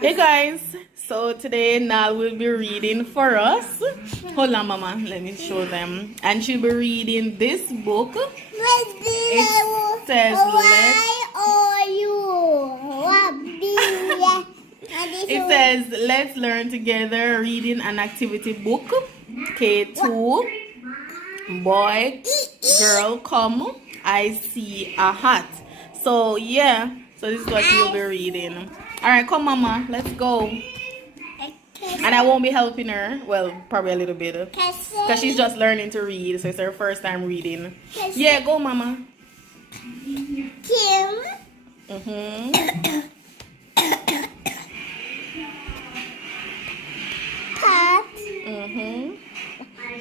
Hey guys, so today Nal will be reading for us. Hold on, Mama, let me show them. And she'll be reading this book. It says, Let's Learn Together Reading and Activity Book. K2. Boy, girl, come. I see a hat. So, yeah. So this is what you'll be reading. Alright, come Mama, let's go. And I won't be helping her. Well, probably a little bit. Because she's just learning to read. So it's her first time reading. Yeah, go Mama. Kim. Pat.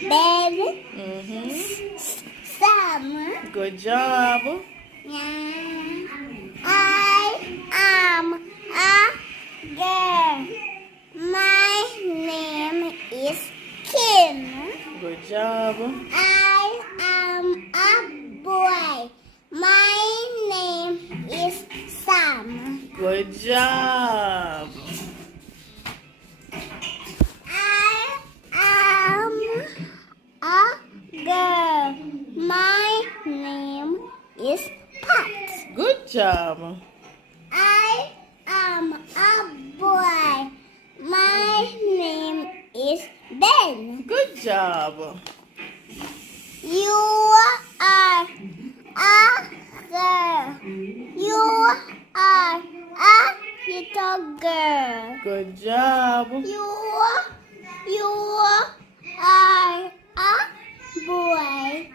Ben. Sam. Good job. I am a girl. My name is Kim. Good job. I am a boy. My name is Sam. Good job. I am a girl. My name is Pat. Good job. I am a boy. My name is Ben. Good job. You are a girl. You are a little girl. Good job. You are a boy.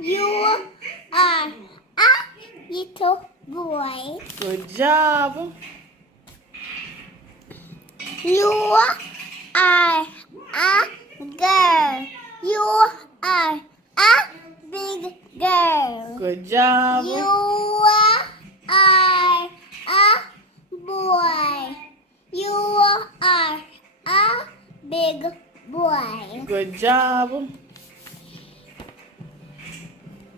You are a little boy. Good job. You are a girl. You are a big girl. Good job. You are a boy. You are a big boy. Good job.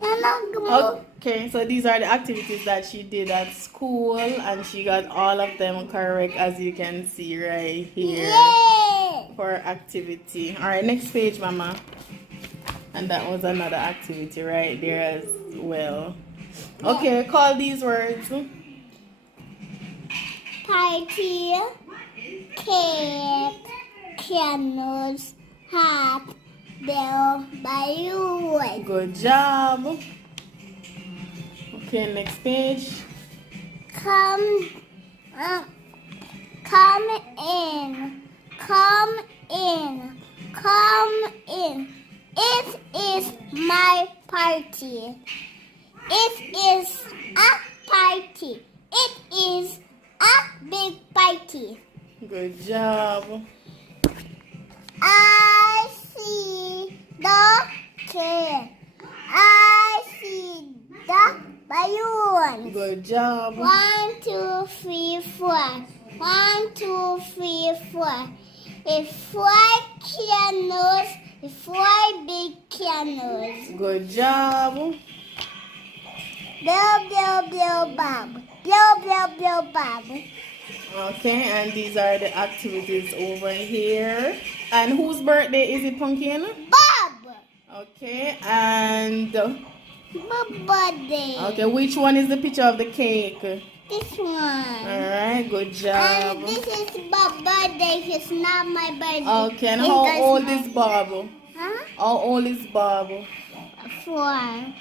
Okay, so these are the activities that she did at school, and she got all of them correct, as you can see right here. Yay! For activity. All right, next page, Mama. And that was another activity right there as well. Okay, call these words. Party, cake, candles, hat, bell, balloon. Good job. Okay, next page. Come in. It is my party. It is a party. It is a big party. Good job. I see the cake. I see the balloon. Good job. 1, 2, 3, 4. 1, 2, 3, 4. It's 4 candles. It's 4 big candles. Good job. Blow, blow, blow, bob. Blow, blow, blow, bob. Okay, and these are the activities over here. And whose birthday is it, Pumpkin? Bob. Okay, and My birthday. okay, which one is the picture of the cake? This one. Alright, good job. And this is my birthday. It's not my birthday. Okay, and how old is Bob? Huh? How old is Bob? 4.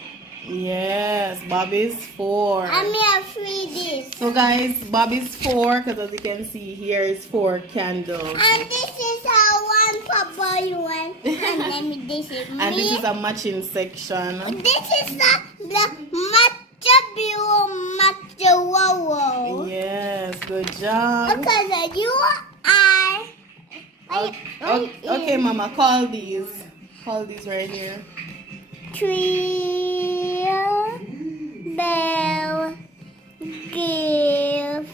Yes, Bob is 4. I mean, 3 this. So guys, Bob is 4, because as you can see here is 4 candles. And this is one for balloon. And then this is me. And this is a matching section. This is the matcha blue, matcha wow. Yes, good job. Because you are. Okay, Mama, call these. Call these right here. Tree, bell, give,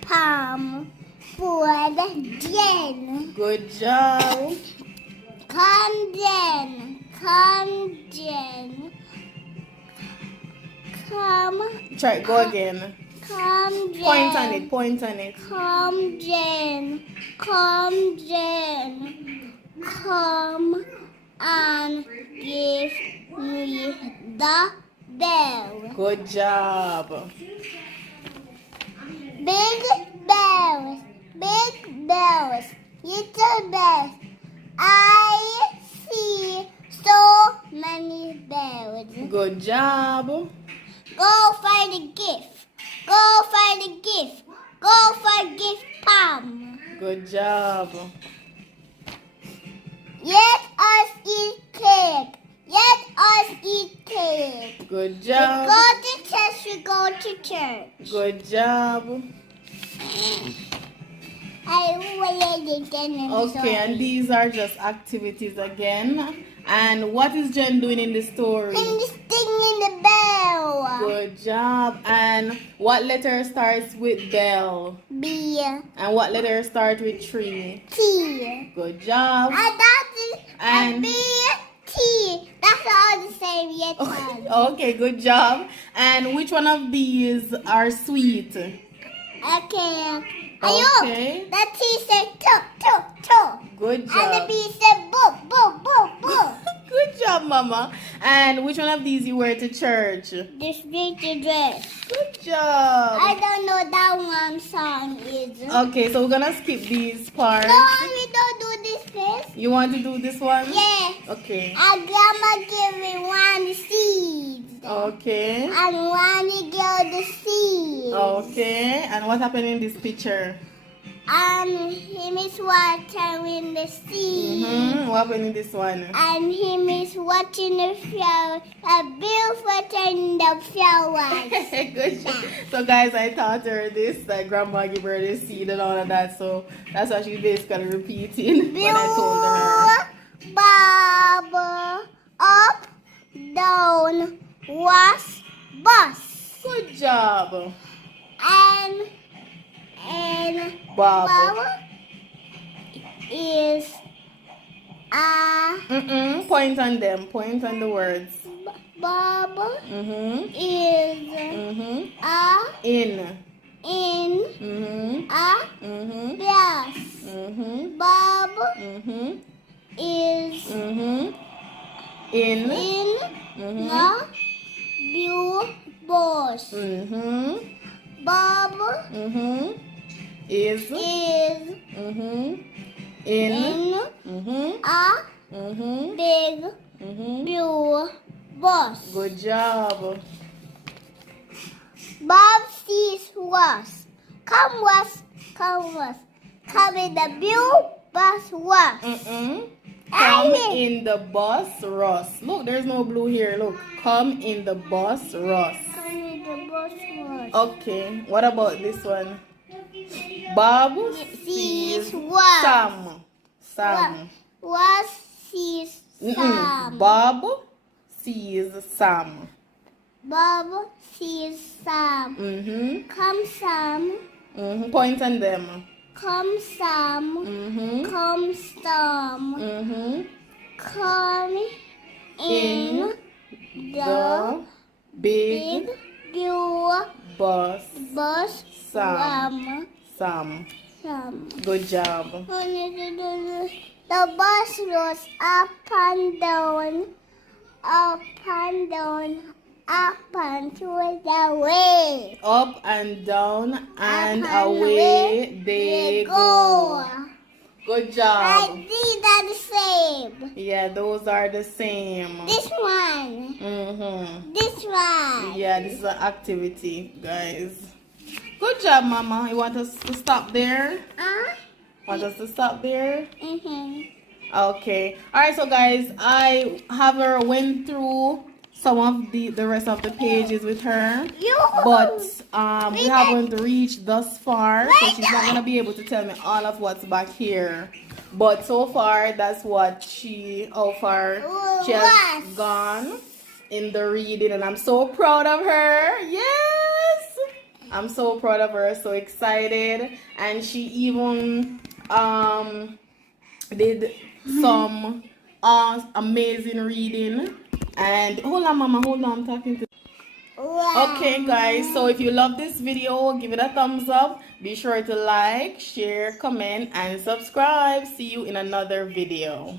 palm, food, Jen. Good job. Come, Jen. Come. Try, go again. Come, Jen. Point on it. Point on it. Come, Jen. Come, Jen. Come and give me the bell. Good job. Big bells, big bells, little bells. I see so many bells. Good job. Go find a gift. Go find a gift. Go find gift palm. Good job. Let us eat cake. Let us eat cake. Good We job. go to church. We go to church. Good job. I will again. Okay, and these are just activities again. And what is Jen doing in the story? And this thing in the bell. Good job. And what letter starts with bell? B. And what letter starts with tree? T. Good job. And that is And- a B. T. That's all the same yet. Okay, good job. And which one of these are sweet? Okay. Ayuk. Okay. The T said toe. Good And the job. B said boo. Good job, Mama. And which one of these you wear to church? This big dress. Good job. I don't know that one song is. Okay, so we're gonna skip these parts. No, we don't do this first. You want to do this one? Yeah. Okay. And grandma give me one seed. Okay. And one girl the seed. Okay. And what happened in this picture? And him is watering the seed. What happened in this one? And him is watching the flower. A bill watering the flowers. Good job. So guys, I taught her this, that grandma gave her the seed and all of that. So that's what she's basically repeating what I told her. Bob, up, down, was, bus. Good job. And Bob. Bob is Point on them. Point on the words. Bob Mm-hmm. is Mm-hmm. In. in Mm-hmm. a Mm-hmm. bus. Mm-hmm. Bob Mm-hmm. is Mm-hmm. In. in Mm-hmm. the blue bus. Mm-hmm. Bob Mm-hmm. Is. is Mm-hmm. In. in Mm-hmm. a Mm-hmm. big Mm-hmm. blue bus. Good job. Bob sees was. Come was. Come in the blue bus was. Come Hey. in the bus, Ross. Look, there's no blue here. Look, come in the bus, Ross. Come in the bus was. Okay, what about this one? Bob sees was. Sam. Was sees Sam. Bob sees Sam. Bob sees Sam. Mm-hmm. Come Sam. Mm-hmm. Point on them. Come Sam. Mm-hmm. Come Sam. Mm-hmm. Come in the The big big blue bus, bus. Sam. Sam. Sam. Good job. The bus goes up and down, up and down, up and to the way. Up and down and Up and away they go. Good I job. see that the same. Yeah, those are the same. This one. Mm-hmm. This one. Yeah, this is an activity, guys. Good job, Mama. You want us to stop there? Want us to stop there? Okay. Alright, so guys, I have her went through some of the rest of the pages with her. But we haven't reached thus far, so she's not gonna be able to tell me all of what's back here. But so far, that's what how far she has gone in the reading, and I'm so proud of her. Yes, I'm so proud of her. So excited, and she even did some amazing reading. And hold on, Mama, hold on, I'm talking to. Okay guys, so if you love this video, give it a thumbs up. Be sure to like, share, comment, and subscribe. See you in another video.